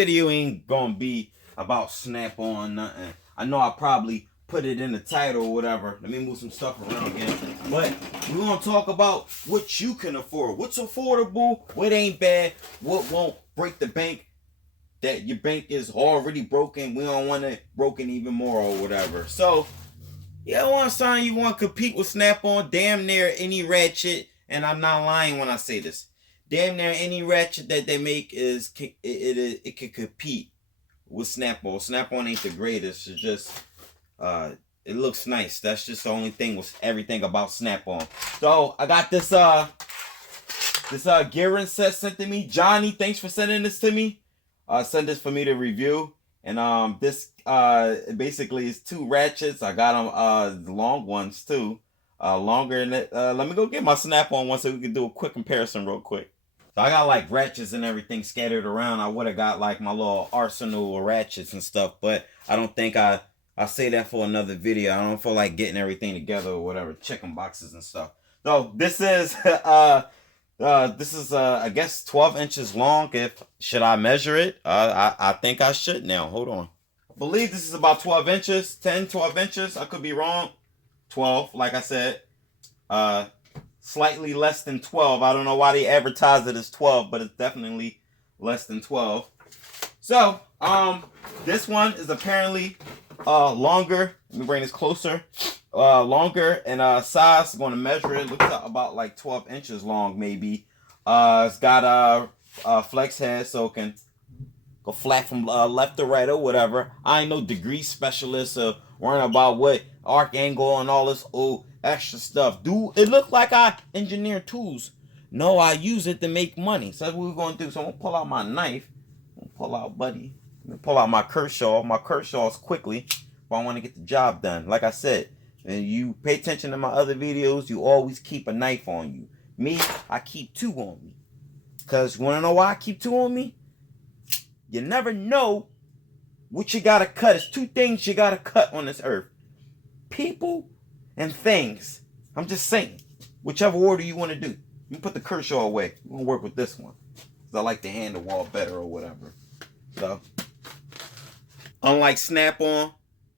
video ain't gonna be about Snap-on nothing. I know I probably put it in the title or whatever. Let me move some stuff around again. But we're gonna talk about what you can afford. What's affordable, what ain't bad, what won't break the bank, that your bank is already broken. We don't want it broken even more or whatever. So, you want something you want to compete with Snap-on, damn near any ratchet, and I'm not lying when I say this. Damn near any ratchet that they make it can compete with Snap-on. Snap-on ain't the greatest. It's just it looks nice. That's just the only thing with everything about Snap-on. So I got this Gearwrench set sent to me. Johnny, thanks for sending this to me. Send this for me to review. And this basically is 2 ratchets. I got them long ones too. Longer than it. Let me go get my Snap-on one so we can do a quick comparison real quick. So I got like ratchets and everything scattered around. I would have got like my little arsenal of ratchets and stuff, but I don't think I'll say that for another video. I don't feel like getting everything together or whatever, chicken boxes and stuff. So this is I guess 12 inches long. Should I measure it? I think I should now. Hold on. I believe this is about 12 inches, 10, 12 inches. I could be wrong. 12, like I said. Slightly less than 12. I don't know why they advertise it as 12, but it's definitely less than 12. So, this one is apparently longer. Let me bring this closer. Longer and size. I'm going to measure it. Looks about like 12 inches long, maybe. It's got a flex head, so it can go flat from left to right or whatever. I ain't no degree specialist of worrying about what arc angle and all this extra stuff. Do it look like I engineer tools? No, I use it to make money. So that's what we're going to do. So I'm going to pull out my knife. I'm going to pull out, buddy. I'm going to pull out my Kershaw. My Kershaw's quickly if I want to get the job done. Like I said, and you pay attention to my other videos, you always keep a knife on you. Me, I keep 2 on me. Because you want to know why I keep 2 on me? You never know what you got to cut. It's 2 things you got to cut on this earth. People and things. I'm just saying. Whichever order you want to do. You put the Kershaw away. We're going to work with this one. Because I like the handle wall better or whatever. So, unlike Snap-on,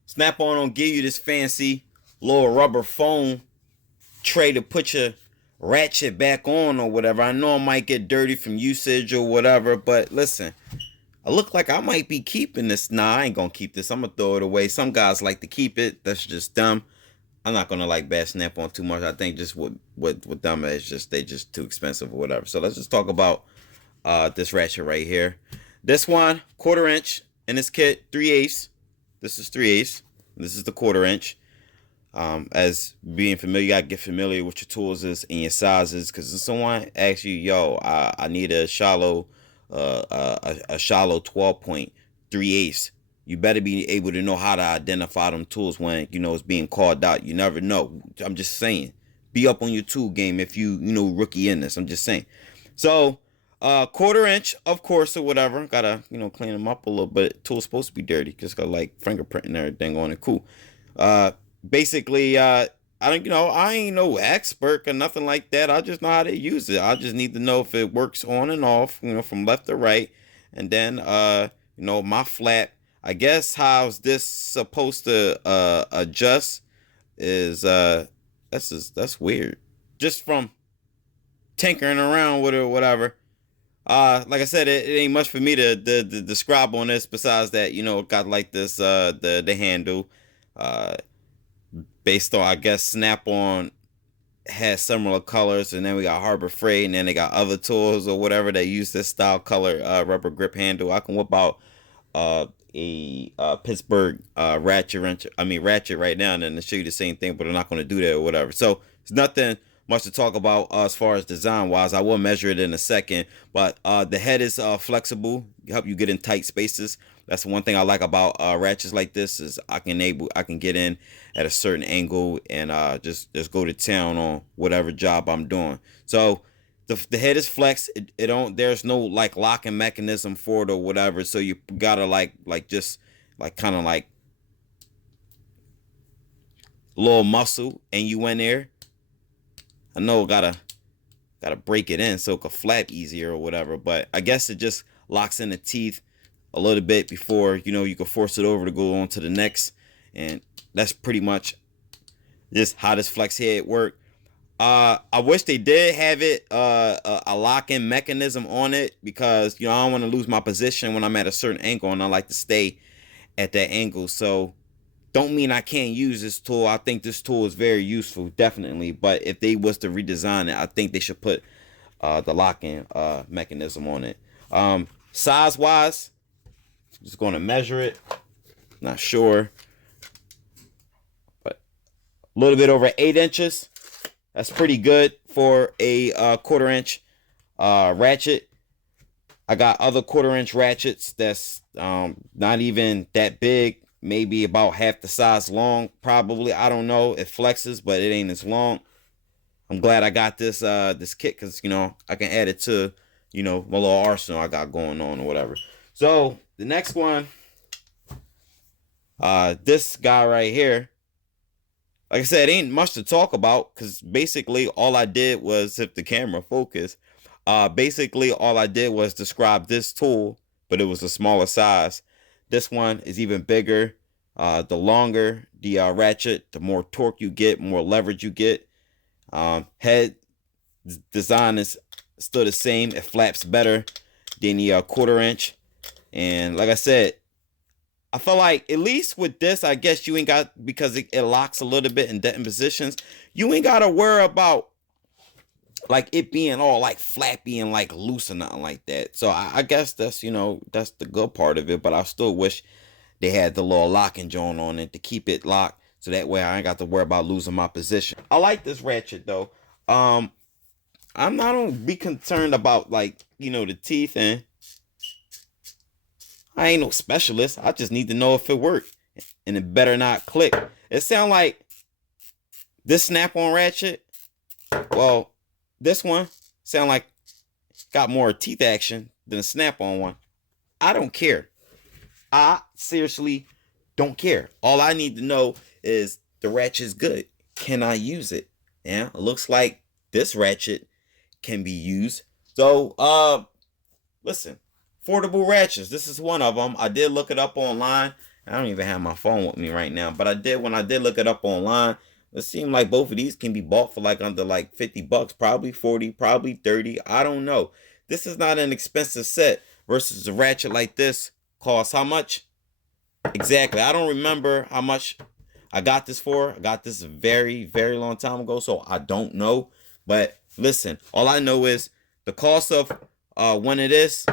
Snap-on don't give you this fancy little rubber foam tray to put your ratchet back on or whatever. I know it might get dirty from usage or whatever, but listen, I look like I might be keeping this. Nah, I ain't gonna keep this. I'm gonna throw it away. Some guys like to keep it. That's just dumb. I'm not gonna like bash Snap-on too much. I think just what dumb is just they just too expensive or whatever. So let's just talk about this ratchet right here. This one, 1/4 inch in this kit, 3/8. This is 3/8. This is the 1/4 inch. As being familiar, you gotta get familiar with your tools and your sizes. Because if someone asks you, yo, I need a shallow 12 point 3/8. You better be able to know how to identify them tools when it's being called out. You never know. I'm just saying, be up on your tool game if you rookie in this. I'm just saying. So 1/4 inch, of course, or whatever. Gotta clean them up a little bit. Tool's supposed to be dirty. Just got like fingerprint and everything on it. Cool. Basically, I ain't no expert or nothing like that. I just know how to use it. I just need to know if it works on and off, from left to right. And then, my flap, I guess how's this supposed to adjust is, that's weird. Just from tinkering around with it or whatever. Like I said, it ain't much for me to describe on this besides that, it got like this, the handle, based on, I guess, Snap-on has similar colors, and then we got Harbor Freight, and then they got other tools or whatever that use this style color rubber grip handle. I can whip out a Pittsburgh ratchet right now and then show you the same thing, but I'm not going to do that or whatever. So it's nothing much to talk about as far as design wise. I will measure it in a second, but the head is flexible, help you get in tight spaces. That's one thing I like about ratchets like this is I can get in at a certain angle and just go to town on whatever job I'm doing. So the head is flexed. It don't, there's no like locking mechanism for it or whatever. So you gotta just kind of like little muscle and you in there. I know gotta break it in so it could flap easier or whatever, but I guess it just locks in the teeth a little bit before, you know, you can force it over to go on to the next. And that's pretty much just how this flex head work. I wish they did have it a lock-in mechanism on it, because you know I don't want to lose my position when I'm at a certain angle, and I like to stay at that angle. So don't mean I can't use this tool. I think this tool is very useful, definitely. But if they was to redesign it, I think they should put the lock-in mechanism on it. Size-wise, just going to measure it. Not sure, but a little bit over 8 inches. That's pretty good for a 1/4 inch ratchet. I got other 1/4 inch ratchets that's not even that big, maybe about half the size long, probably. I don't know. It flexes, but it ain't as long. I'm glad I got this this kit, because you know I can add it to, you know, my little arsenal I got going on or whatever. So the next one, this guy right here. Like I said, ain't much to talk about, because basically all I did was, if the camera focus, basically all I did was describe this tool, but it was a smaller size. This one is even bigger. The longer the ratchet, the more torque you get, more leverage you get. Head design is still the same. It flaps better than the 1/4 inch. And like I said, I feel like at least with this, I guess you ain't got, because it locks a little bit in detent positions, you ain't got to worry about like it being all like flappy and like loose or nothing like that. So I guess that's, you know, that's the good part of it. But I still wish they had the little locking joint on it to keep it locked, so that way I ain't got to worry about losing my position. I like this ratchet though. I'm not gonna be concerned about, like, you know, the teeth, and I ain't no specialist. I just need to know if it worked, and it better not click. It sound like this snap-on ratchet. Well, this one sound like got more teeth action than a snap-on one. I don't care. I seriously don't care. All I need to know is the ratchet's good. Can I use it? Yeah, it looks like this ratchet can be used. So, listen. Affordable ratchets. This is one of them. I did look it up online. I don't even have my phone with me right now, but I did, when I did look it up online, it seemed like both of these can be bought for like under like 50 bucks, probably 40, probably 30. I don't know. This is not an expensive set, versus a ratchet like this costs how much? Exactly. I don't remember how much I got this for. I got this a very, very long time ago, so I don't know. But listen, all I know is the cost of one of this,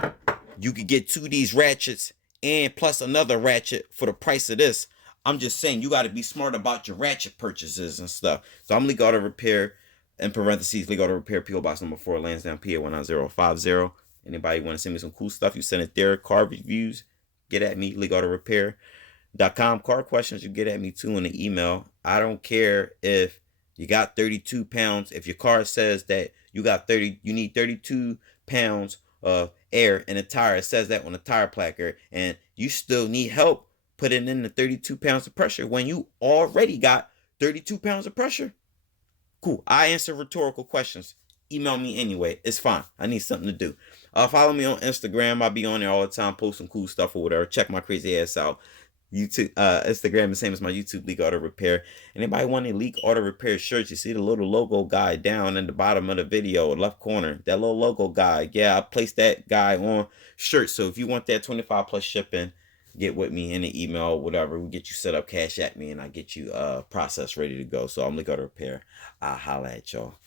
you could get 2 of these ratchets and plus another ratchet for the price of this. I'm just saying, you got to be smart about your ratchet purchases and stuff. So I'm Leekautorepair, in parentheses, Leekautorepair, P.O. Box number 4, Lansdowne, PA 19050. Anybody want to send me some cool stuff, you send it there. Car reviews, get at me, Leekautorepair.com. Car questions, you get at me too in the email. I don't care if you got 32 pounds. If your car says that you need 32 pounds of air in a tire, it says that on the tire placard, and you still need help putting in the 32 pounds of pressure when you already got 32 pounds of pressure. Cool. I answer rhetorical questions. Email me anyway. It's fine. I need something to do. Follow me on Instagram. I'll be on there all the time, posting cool stuff or whatever. Check my crazy ass out. YouTube, Instagram, the same as my YouTube, Leekautorepair. Anybody want a Leekautorepair shirts? You see the little logo guy down in the bottom of the video, left corner. That little logo guy. Yeah, I placed that guy on shirts. So if you want that 25 plus shipping, get with me in the email, whatever. We'll get you set up, cash at me, and I get you processed, ready to go. So I'm Leekautorepair. I'll holla at y'all.